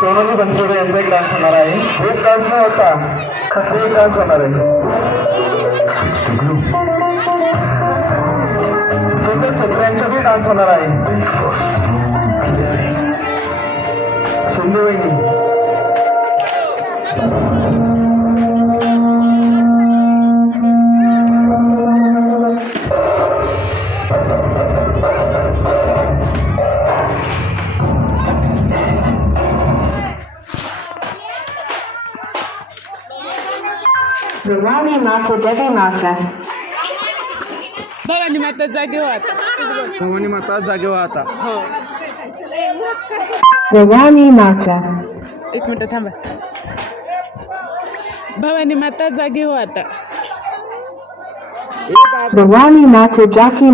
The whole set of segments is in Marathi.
सोनाली बनसोडे यांचा एक डान्स होणार आहे. एक डान्स न होता खटे एक डान्स होणार आहे. सुंदर छत्र्यांचाही डान्स होणार आहे. शिंदे वहिनी भवानी माता जगै माता. भवानी माता जागेवर आता. भवानी माता जागेवर आता. हो, भवानी माता. एक मिनिट थांबा. भवानी माता जागेवर आता. भवानी माता जागी.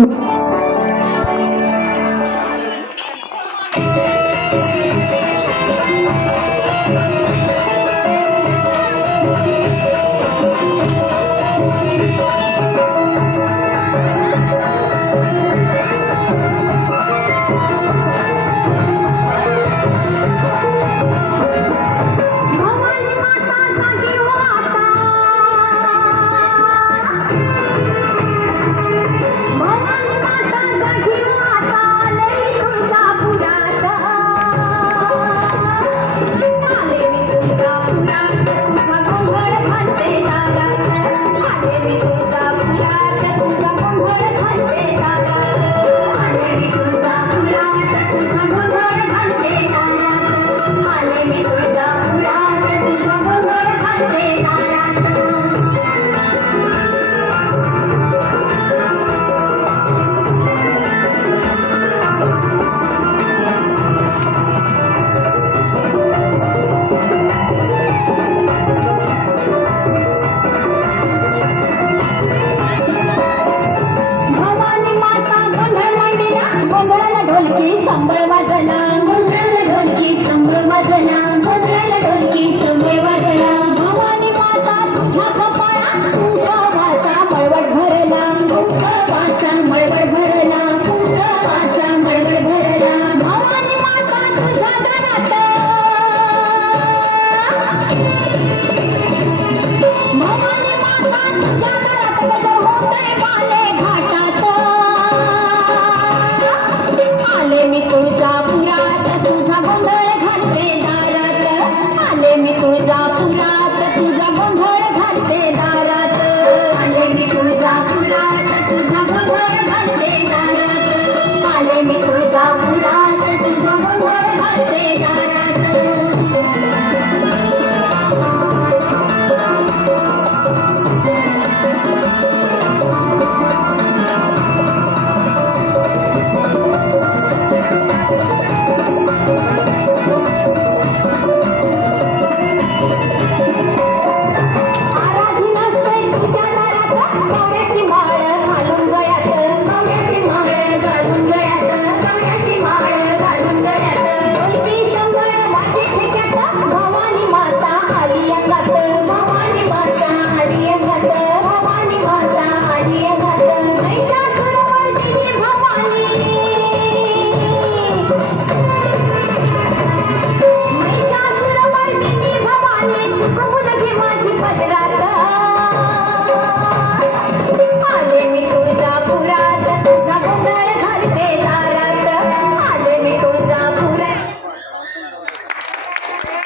संबळ वाजना ढोलकी संबळ वाजना ढोलकी संबळ वाजना. भवानी माता तुझ्या कपाळा कुंकवाचा मळवट भरला. कुंकवाचा मळवट भरला. कुंकवाचा मळवट भरला. भवानी माता तुझ्या दारात. भवानी माता तुझ्या दारात गजर होतंय बाले घाटात. आले मी तुळजापुरात तुझा गोंधळ घालते दारात. आले मी तुळजापुरात